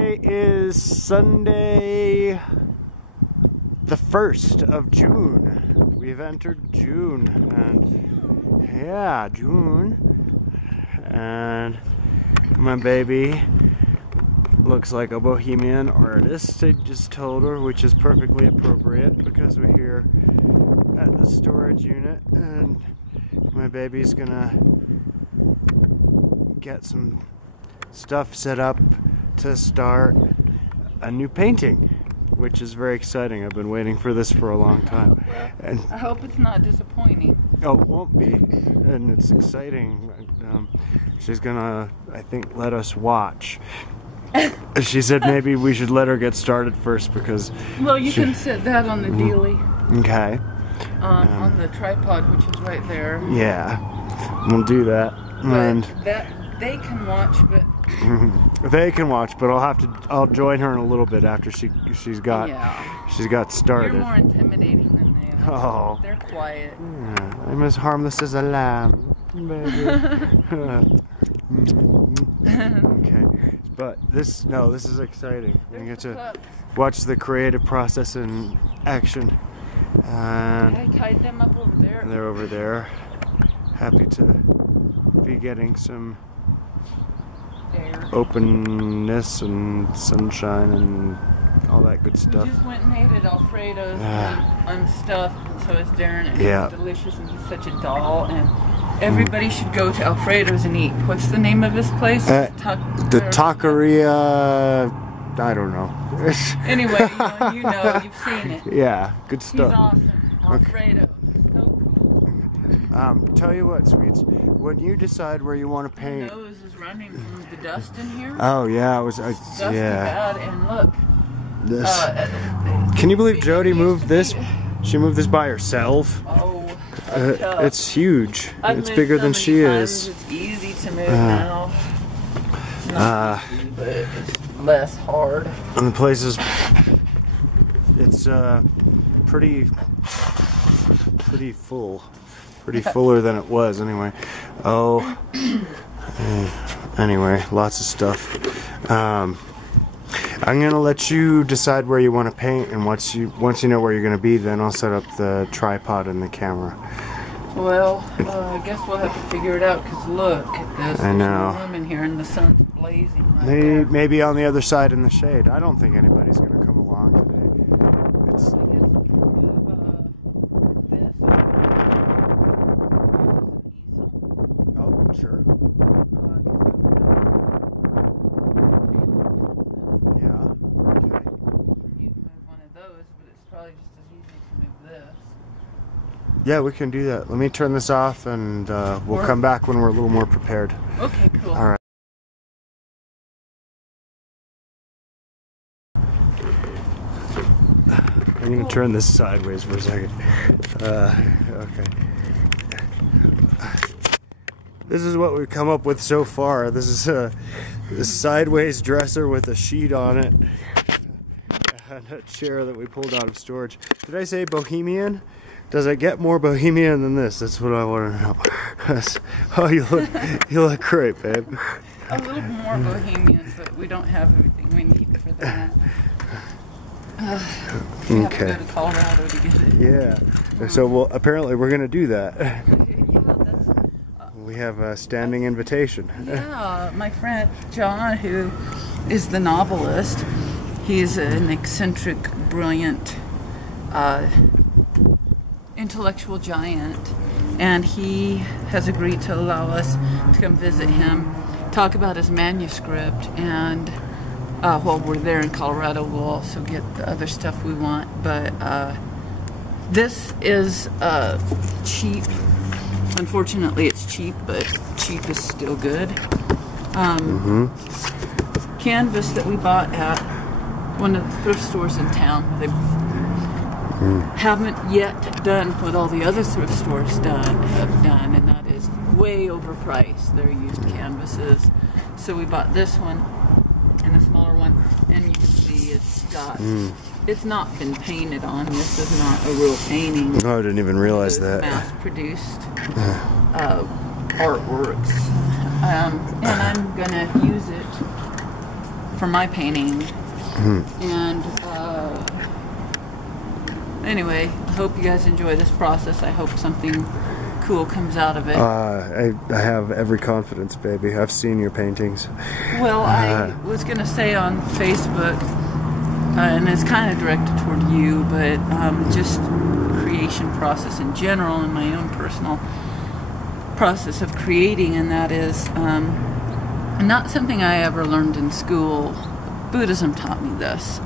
Today is Sunday, the 1st of June. We've entered June, and yeah, June. And my baby looks like a bohemian artist, I just told her, which is perfectly appropriate because we're here at the storage unit, and my baby's gonna get some stuff set up to start a new painting, which is very exciting. I've been waiting for this for a long time. Well, and I hope it's not disappointing. Oh, it won't be, and it's exciting. She's gonna, I think, let us watch. She said maybe we should let her get started first because... Well, you can set that on the dealie. Okay. On the tripod, which is right there. Yeah, we'll do that. But and that they can watch, but they can watch, but I'll join her in a little bit after she's got started. You're more intimidating than they are. Oh, they're quiet. Yeah, I'm as harmless as a lamb, baby. Okay, but this is exciting. We get to watch the creative process in action. And I tied them up over there. they're over there. Happy to be getting some Air. openness and sunshine and all that good stuff. We just went and ate at Alfredo's unstuffed, so it's Darren, and it's delicious, and he's such a doll, and everybody should go to Alfredo's and eat. What's the name of this place? The Taqueria, I don't know. Anyway, you know, you've seen it. Yeah, good stuff. He's awesome. Alfredo's. So cool. Tell you what, sweets, when you decide where you want to paint... My nose is running from the dust in here. Oh, yeah, it was... Dusty bad, and look. This. Can you believe Jodi moved this? She moved this by herself. Oh, it's huge. It's bigger than she is. It's easy to move now. Not easy, but it's less hard. And the place is, it's pretty full. Pretty fuller than it was anyway. Oh, anyway, lots of stuff. I'm gonna let you decide where you want to paint, and once you know where you're gonna be, then I'll set up the tripod and the camera. Well, I guess we'll have to figure it out, because look at this. I know. There's no room in here, and the sun's blazing right there. Maybe on the other side in the shade. I don't think anybody's gonna come along today. It's... I guess we can move this. Oh, sure. Probably just as easy to move this. Yeah, we can do that. Let me turn this off, and we'll come back when we're a little more prepared. Okay, cool. All right. I'm going to turn this sideways for a second. Okay. This is what we've come up with so far. This is a sideways dresser with a sheet on it. And a chair that we pulled out of storage. Did I say bohemian? Does it get more bohemian than this? That's what I want to know. Oh, you look great, babe. A little more bohemian, but we don't have everything we need for that. We have to go to Colorado to get it. Yeah. So apparently we're gonna do that. Yeah, we have a standing invitation. Yeah, my friend John, who is the novelist. He's an eccentric, brilliant, intellectual giant, and he has agreed to allow us to come visit him, talk about his manuscript, and while we're there in Colorado, we'll also get the other stuff we want. But this is cheap. Unfortunately, it's cheap, but cheap is still good. Canvas that we bought at one of the thrift stores in town. They haven't yet done what all the other thrift stores have done, and that is way overpriced. They're used canvases. So we bought this one and a smaller one, and you can see it's got it's not been painted on. This is not a real painting. No, I didn't even realize that. Mass-produced artworks, and I'm gonna use it for my painting. And anyway, I hope you guys enjoy this process. I hope something cool comes out of it. I have every confidence, baby. I've seen your paintings. Well, I was going to say on Facebook, and it's kind of directed toward you, but just creation process in general and my own personal process of creating, and that is not something I ever learned in school. Buddhism taught me this.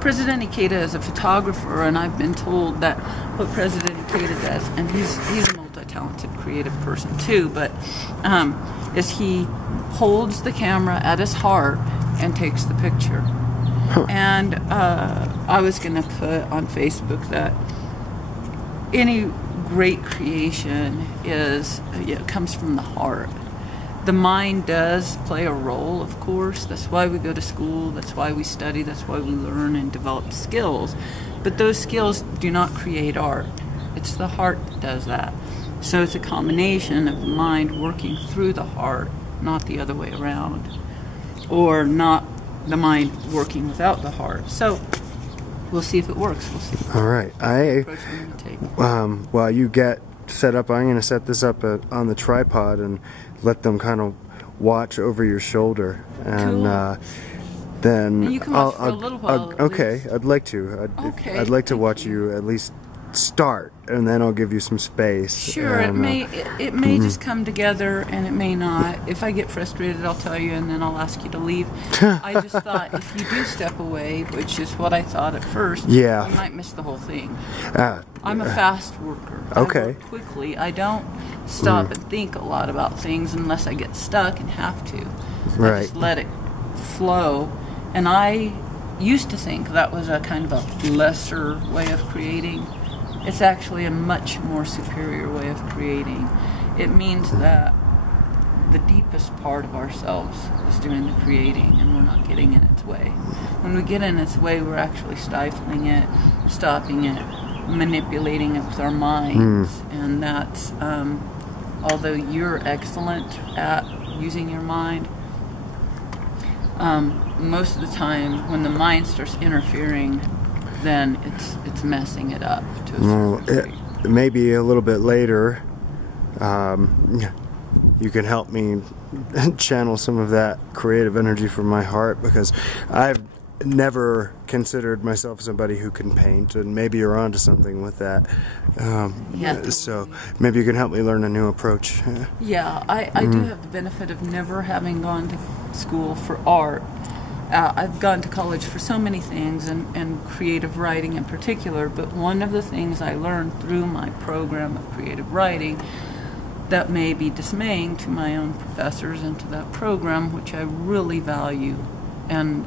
President Ikeda is a photographer, and I've been told that what President Ikeda does, and he's a multi-talented creative person too, but is he holds the camera at his heart and takes the picture. And I was going to put on Facebook that any great creation comes from the heart. The mind does play a role, of course. That's why we go to school. That's why we study. That's why we learn and develop skills. But those skills do not create art. It's the heart that does that. So it's a combination of the mind working through the heart, not the other way around, or not the mind working without the heart. So we'll see if it works. We'll see. All right. While you get set up, I'm going to set this up on the tripod and let them kind of watch over your shoulder, and cool. Then and you can watch for a little while. Okay, I'd like to. I'd like to watch you at least start, and then I'll give you some space. Sure, and, it may just come together, and it may not. If I get frustrated, I'll tell you, and then I'll ask you to leave. I just thought if you do step away, which is what I thought at first, you might miss the whole thing. I'm a fast worker. Okay. I work quickly. I don't stop and think a lot about things unless I get stuck and have to. Right. I just let it flow. And I used to think that was a kind of a lesser way of creating. It's actually a much more superior way of creating. It means that the deepest part of ourselves is doing the creating, and we're not getting in its way. When we get in its way, we're actually stifling it, stopping it, manipulating it with our minds. And that's, although you're excellent at using your mind, most of the time when the mind starts interfering, then it's messing it up to a certain degree. Maybe a little bit later, you can help me channel some of that creative energy from my heart, because I've never considered myself somebody who can paint, and maybe you're onto something with that. Totally. So maybe you can help me learn a new approach. Yeah, I do have the benefit of never having gone to school for art. I've gone to college for so many things, and creative writing in particular, but one of the things I learned through my program of creative writing that may be dismaying to my own professors and to that program, which I really value, and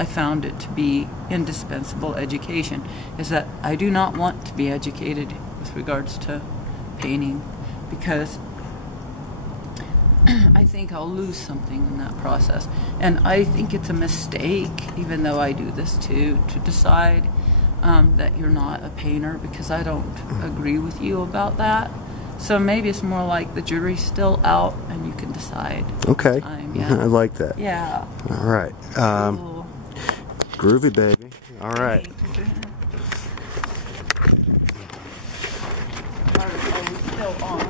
I found it to be indispensable education, is that I do not want to be educated with regards to painting, because I think I'll lose something in that process. And I think it's a mistake, even though I do this too, to decide that you're not a painter, because I don't agree with you about that. So maybe it's more like the jury's still out and you can decide. Okay. Yeah. I like that. Yeah. All right. Cool. Groovy, baby. All right. Are we still on?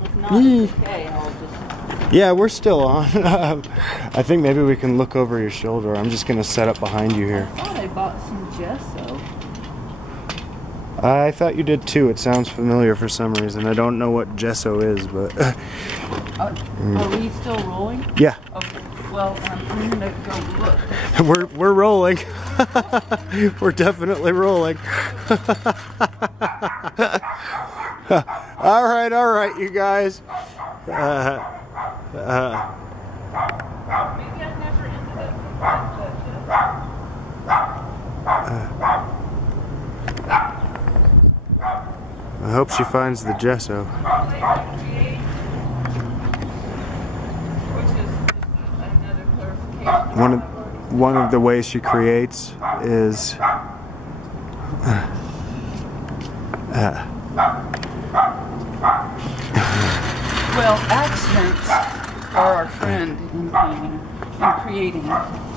If not, it's okay. I'll just... Yeah, we're still on. I think maybe we can look over your shoulder. I'm just going to set up behind you here. I thought I bought some gesso. I thought you did too. It sounds familiar for some reason. I don't know what gesso is, but... Are we still rolling? Yeah. Okay. Well, I'm going to go look. We're rolling. We're definitely rolling. All right, you guys. Maybe I've never ended up I hope she finds the gesso. One of the ways she creates is well, accidents are our friend in painting. and creating.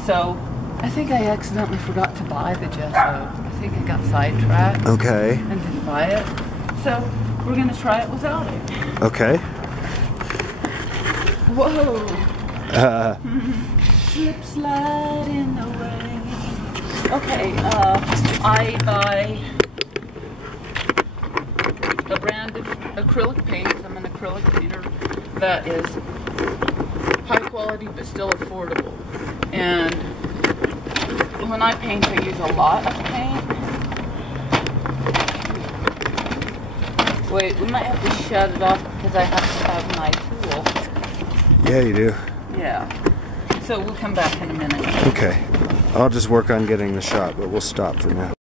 So I think I accidentally forgot to buy the gesso. I think I got sidetracked. Okay. And didn't buy it. So we're gonna try it without it. Okay. Whoa. Slip slide in the rain. Okay, I buy a brand of acrylic paints. I'm an acrylic painter that is high quality but still affordable. And when I paint, I use a lot of paint. Wait, we might have to shut it off because I have to have my tool. Yeah, you do. Yeah. So we'll come back in a minute. Okay. I'll just work on getting the shot, but we'll stop for now.